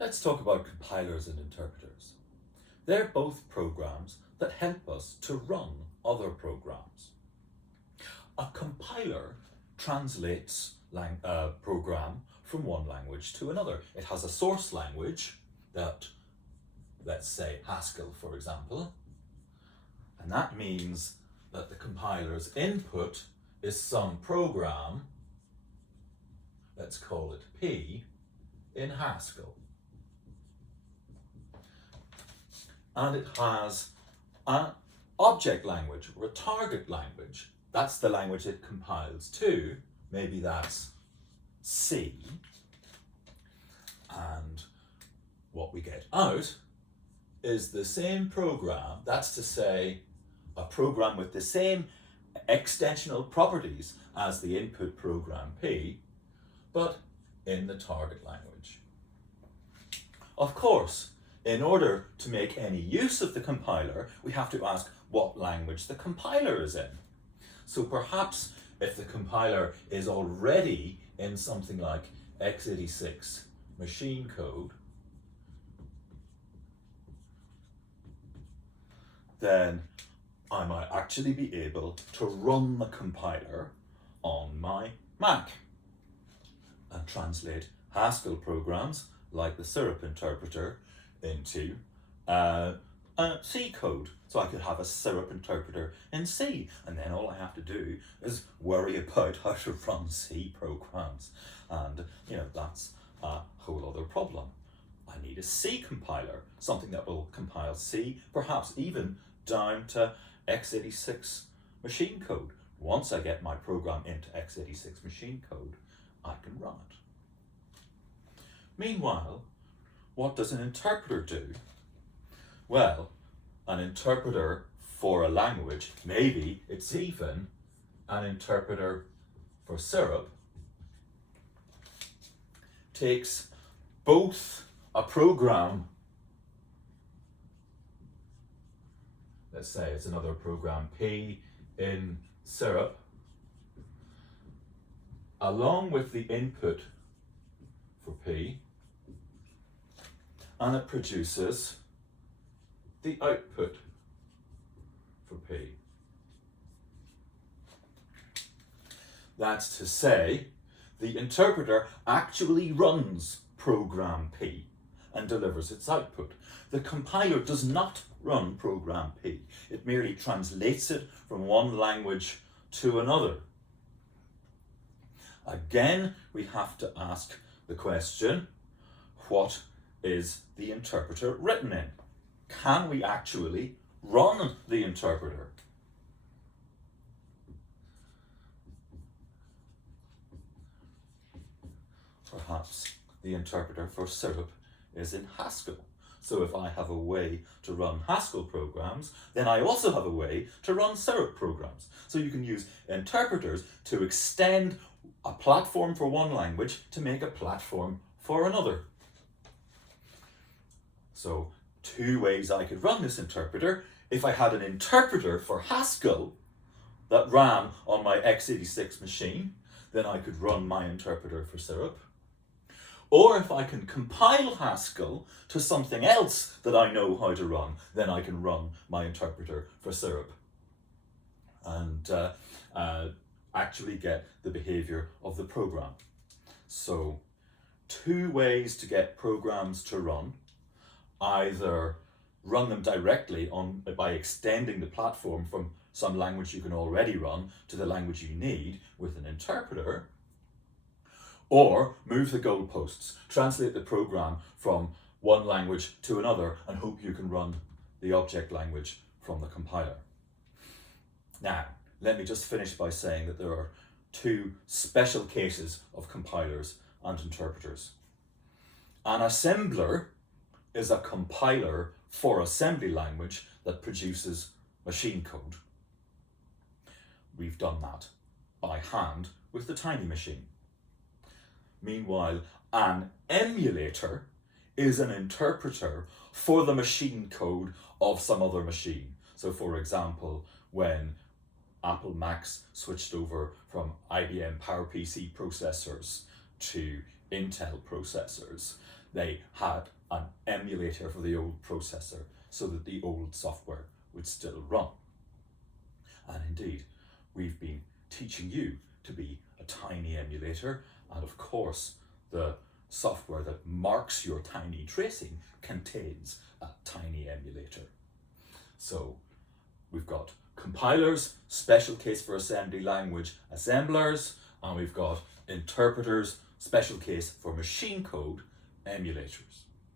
Let's talk about compilers and interpreters. They're both programs that help us to run other programs. A compiler translates a program from one language to another. It has a source language that, let's say Haskell for example, and that means that the compiler's input is some program, let's call it P, in Haskell. And it has an object language or a target language. That's the language it compiles to. Maybe that's C. And what we get out is the same program. That's to say, a program with the same extensional properties as the input program P, but in the target language. Of course, in order to make any use of the compiler, we have to ask what language the compiler is in. So perhaps if the compiler is already in something like x86 machine code, then I might actually be able to run the compiler on my Mac and translate Haskell programs like the syrup interpreter into C code. So I could have a syrup interpreter in C, and then all I have to do is worry about how to run C programs. And that's a whole other problem. I need a C compiler, something that will compile C, perhaps even down to x86 machine code. Once I get my program into x86 machine code, I can run it. Meanwhile, what does an interpreter do? Well, an interpreter for a language, maybe it's even an interpreter for syrup, takes both a program, let's say it's another program P in syrup, along with the input for P, and it produces the output for P. That's to say, the interpreter actually runs program P and delivers its output. The compiler does not run program P. It merely translates it from one language to another. Again, we have to ask the question, what is the interpreter written in? Can we actually run the interpreter? Perhaps the interpreter for syrup is in Haskell. So if I have a way to run Haskell programs, then I also have a way to run syrup programs. So you can use interpreters to extend a platform for one language to make a platform for another. So 2 ways I could run this interpreter. If I had an interpreter for Haskell that ran on my x86 machine, then I could run my interpreter for syrup. Or if I can compile Haskell to something else that I know how to run, then I can run my interpreter for syrup and actually get the behavior of the program. So 2 ways to get programs to run. Either run them directly by extending the platform from some language you can already run to the language you need with an interpreter, or move the goalposts, translate the program from one language to another and hope you can run the object language from the compiler. Now, let me just finish by saying that there are 2 special cases of compilers and interpreters. An assembler is a compiler for assembly language that produces machine code. We've done that by hand with the Tiny Machine. Meanwhile, an emulator is an interpreter for the machine code of some other machine. So for example, when Apple Macs switched over from IBM PowerPC processors to Intel processors, they had an emulator for the old processor so that the old software would still run. And indeed, we've been teaching you to be a tiny emulator, and of course, the software that marks your tiny tracing contains a tiny emulator. So we've got compilers, special case for assembly language assemblers, and we've got interpreters, special case for machine code emulators.